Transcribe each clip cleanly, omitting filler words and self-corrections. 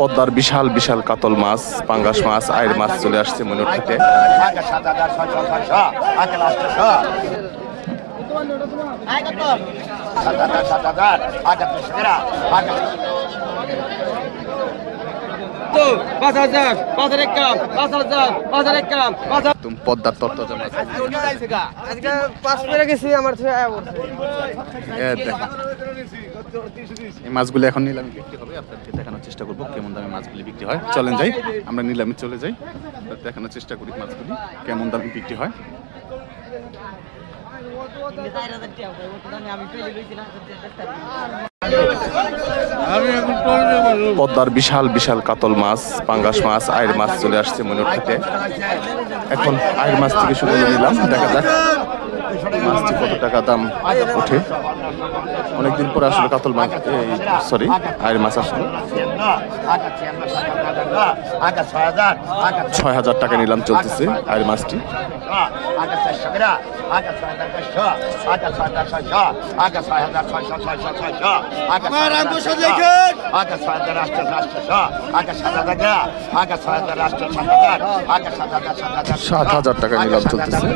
পদ্মার বিশাল বিশাল কাতল মাছ, পাঙ্গাস মাছ, আয়ের মাছ চলে আসছে মনিরহাটে। পদ্মার তরতাজা মাছ এই মাছগুলো এখন নিলামে বিক্রি হবে। আপনাদেরকে দেখানোর চেষ্টা করবো কেমন দামে মাছগুলি বিক্রি হয়। চলেন যাই, আমরা নিলামে চলে যাই, দেখানোর চেষ্টা করি মাছগুলি কেমন দামে বিক্রি হয়। পদ্মার বিশাল বিশাল কাতল মাছ, পাঙ্গাস মাছ, আয়ের মাছ চলে আসছে মনিরহাটে। এখন আয়ের মাছ থেকে শুরু করে নিলাম, দেখা যাক মাছটি কত টাকা দাম ওঠে। অনেকদিন পরে আসলে কাতল মাছ, সরি আয়ের মাছ আসলো। ৬,০০০ টাকা নিলাম চলতেছে আয়ের মাছটি। ৳৭,০০০ টাকা নিলাম চলতেছে।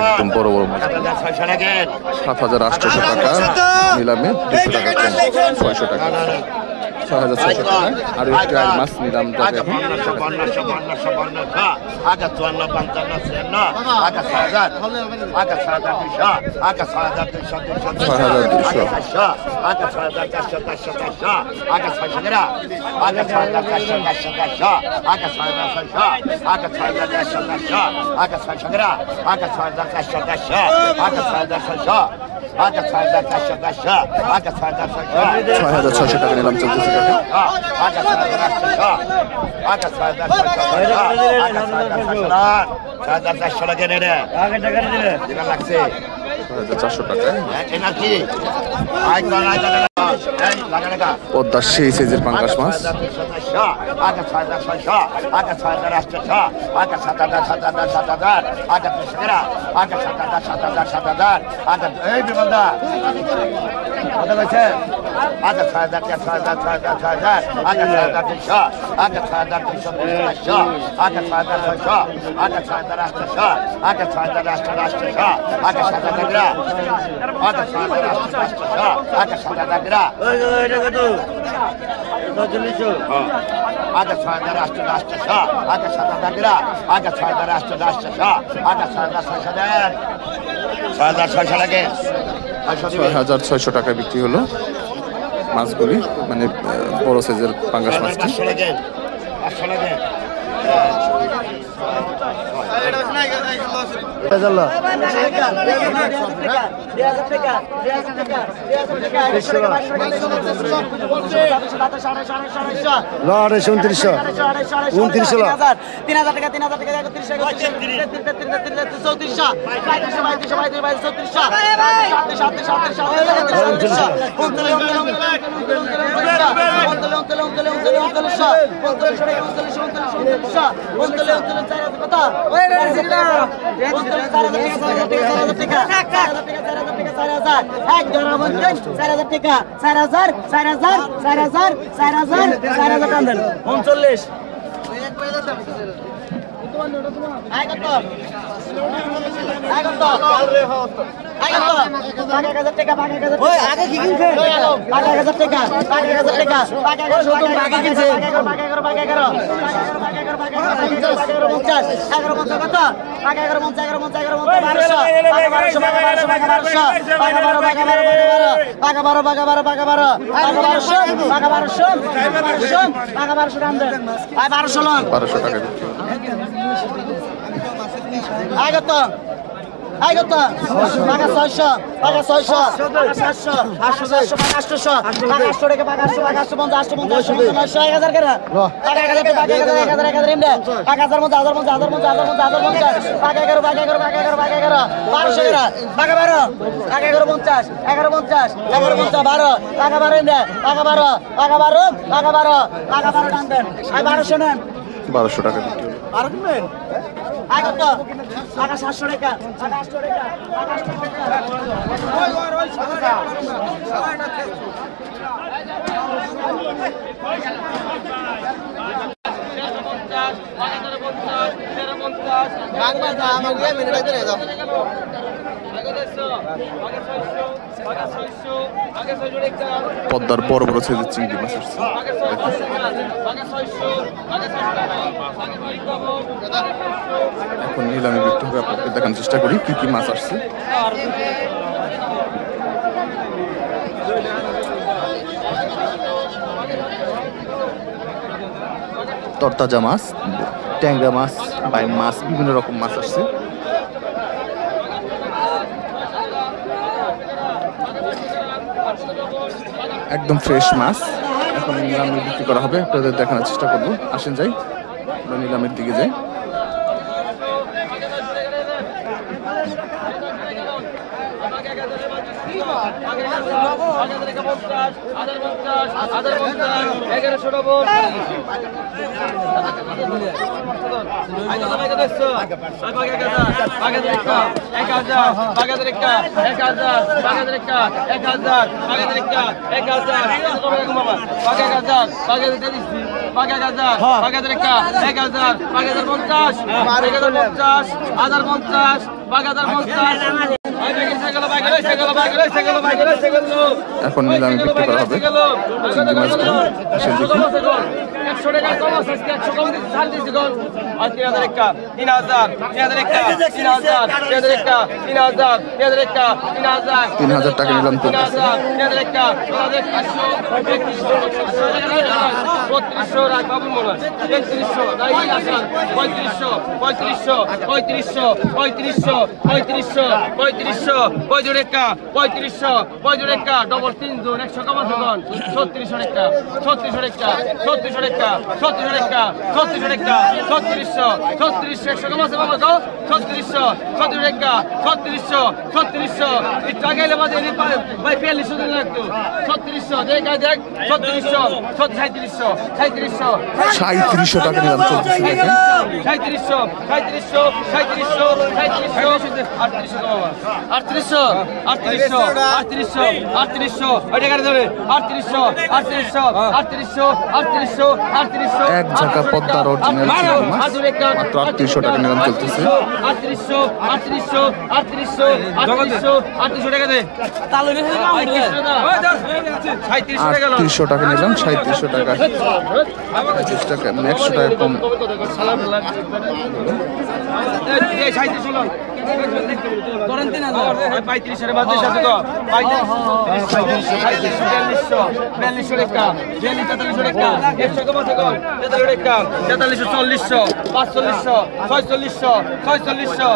একদম বড় বড় মাছ। ৭,৮০০ টাকা নিলামে, ২০০ টাকা কম, ৬০০ টাকা, ৬,৬০০ টাকা। আর একটা মাছ নিলাম ৳৬,৬০০ টাকা নিলাম চলতেছে। ৳৪০০ টাকা। পদ্মার সেই সাইজের পাঙ্গাস মাছ। ৳৬,৬০০ টাকায় বিক্রি হলো মাছগুলি, মানে বড় সাইজের পাঙ্গাস মাছটি। ৳১,২০০ টাকা। আই কত টাকা 600 টাকা 600 টাকা 700 800 টাকা 800 টাকা 800 টাকা 800 50 900 1000 করে টাকা 1000 টাকা 1000 এমডে টাকা 1000 মধ্যে 1000 মধ্যে 1000 মধ্যে 1000 মধ্যে 1000 50 টাকা 11 টাকা 11 টাকা 11 টাকা 11 1200 টাকা টাকা 12 টাকা 11 50 11 50 11 50 12 টাকা 12 এমডে টাকা 12 টাকা 12 টাকা 12 টাকা 12 টান দেন আই 1200 নেন 1200 টাকা বিক্রি হলো। আর দিবেন আই কত টাকা 700 টাকা টাকা 800 টাকা টাকা 800 টাকা ওই পদ্মার বড় বড় সাইজের চিংড়ি মাছ আসছে। এখন নিলামে বিক্রি হবে, আপনাকে দেখানোর চেষ্টা করি কি কি মাছ আসছে। তরতাজা মাছ, ট্যাংরা মাছ, বাইম মাছ, বিভিন্ন রকম মাছ আসছে। একদম ফ্রেশ মাছ এখন নিলামে বিক্রি করা হবে, আপনাদের দেখানোর চেষ্টা করবো। আসেন যাই, আমরা নিলামের দিকে যাই। এখন নিলামে বিক্রি করা হবে চিংড়ি মাছগুলো। আসেন দেখি। 100 টাকা কম আছে, 100 কম দিতে ছাড় দিছি গো। আর 3000 টাকা 3000 3000 টাকা 3000 3000 টাকা 3000 3000 টাকা 3000 3000 টাকা নিলাম তো। 3000 টাকা 3200 রাখ বাবুর মনে 3300 দাই আসা 3500 3500 3500 3500 3500 3500 35 টাকা 3500 35 টাকা ডবল 3 জন 100 কম আছে গন 3600 টাকা 3600 টাকা 3600 টাকা 3600 টাকা 3600 টাকা 3600 3600 100 কম আছে বাবা তো 3600 36 টাকা 3600 3600 এই টাকা এলে বাজে নি ভাই 4200 দিন লাগতো 3600 দেখ দেখ 3600 3700 3700 3700 টাকা নিলাম চলতেছে দেখেন। 3700 3700 3700 3800 3800 ওইটা কাটে ধরে 3800 এক ঝাঁকা পদ্মার অরিজিনাল চিংড়ি মাছ মাত্র 3800 টাকা নিলাম চলতেছে। 3800 টাকা দে 3800 টাকা নিলাম, 3700 টাকা 35 টাকা, মানে 100 টাকা কম। করেন 3000 35 এর বাদ দিছ তো 4200 টাকা 42 টাকা 100 কম আছে কোন 43 টাকা 4340 4500 4600 4600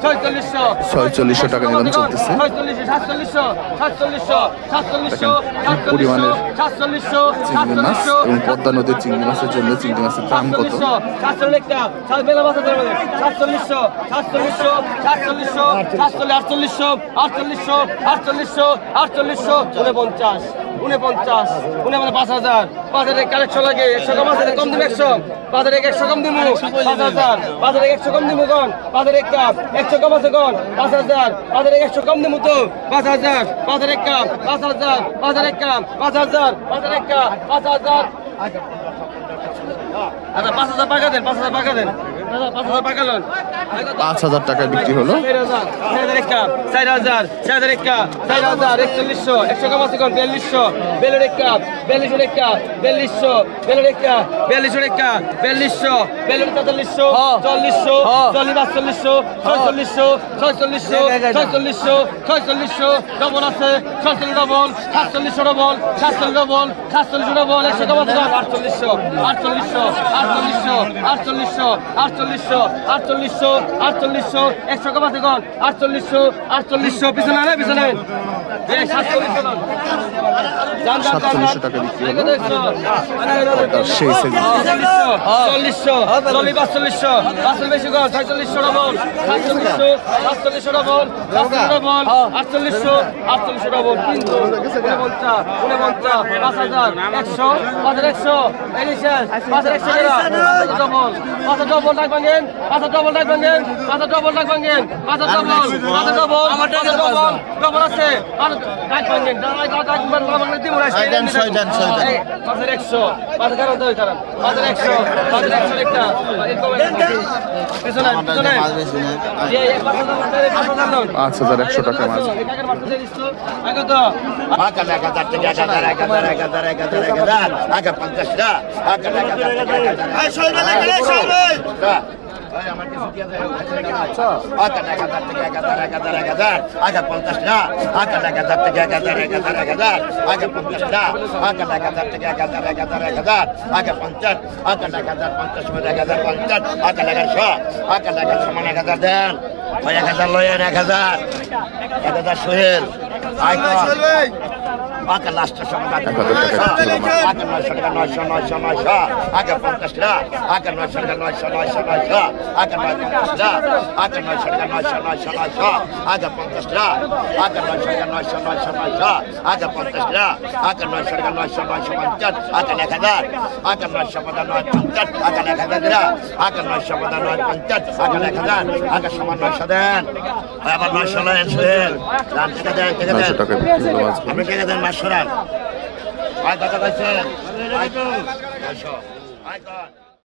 4600 4600 টাকা নিলাম চলতেছে। 4700 পরিমাণের 4700 চিংড়ি মাছ এবং পদ্মা নদীর চিংড়ি মাছের জন্য চিংড়ি মাছের দাম কত? 700 টাকা 7 বেলা বাসা ধরে 700 700 700 700 48 48 49 5000 5000 কালেকশন লাগে 100 কম আছে কম দিবে 100 5000 100 কম দিমু 5000 5000 100 কম দিমু কোন 5000 100 কম আছে কোন 5000 5000 100 কম দিমু তো 5000 5000 5000 5000 5000 5000 আচ্ছা 5000 টাকা দেন 5000 টাকা দেন দাদা 5000 টাকা লোন 5000 টাকায় বিক্রি হলো। 4000 4000 4100 100 কম আছে কোন 4200 42 টাকা 42 টাকা 4200 42 টাকা 42 টাকা 4200 42 4400 44 45 46 ডবল আছে 46 ডবল 47 ডবল 47 ডবল 47 ডবল 100 কম আছে 4800 4800 4800 4800 আটচল্লিশশো আটচল্লিশশো আটচল্লিশশো 100 কমাতে কন আটচল্লিশশো আটচল্লিশশো পিছনে আনে পিছনে 47 4700 টাকা বিক্রি হলো তার সেই সাইজ চল্লিশশো চল্লিশ পাঁচচল্লিশশো বেশি কর 4600 ডবল 4700 ডবল আটচল্লিশশো ডবল 349 5000 100 5100 ডবল ডবল ডাক ভাঙেন ডবল ডাক ভাঙেন ডবল ডাক ভাঙেন ডবল আছে ডাক ভাঙেন পাঁচ 5100 টাকা মাছ সোহেল আগে লাস্টের সময় আগে 900 টাকা 900 আগে 50 টাকা আগে 900 টাকা 900 আগে 50 টাকা আগে 900 টাকা 900 আগে 50 টাকা আগে 900 টাকা 900 আগে 50 টাকা আগে 900 টাকা 900 আগে 1000 আগে 900 টাকা 950 আগে 1000 টাকা আগে 900 টাকা 950 আগে 1000 আগে সমান 900 দেন আবার 900 নেন সোহেল দাম থেকে দেন 900 টাকা বিক্রি হলো মাছ আমি টাকা দেন 500 রান আয় কথা কইছেন আয় তো 900 আয় কর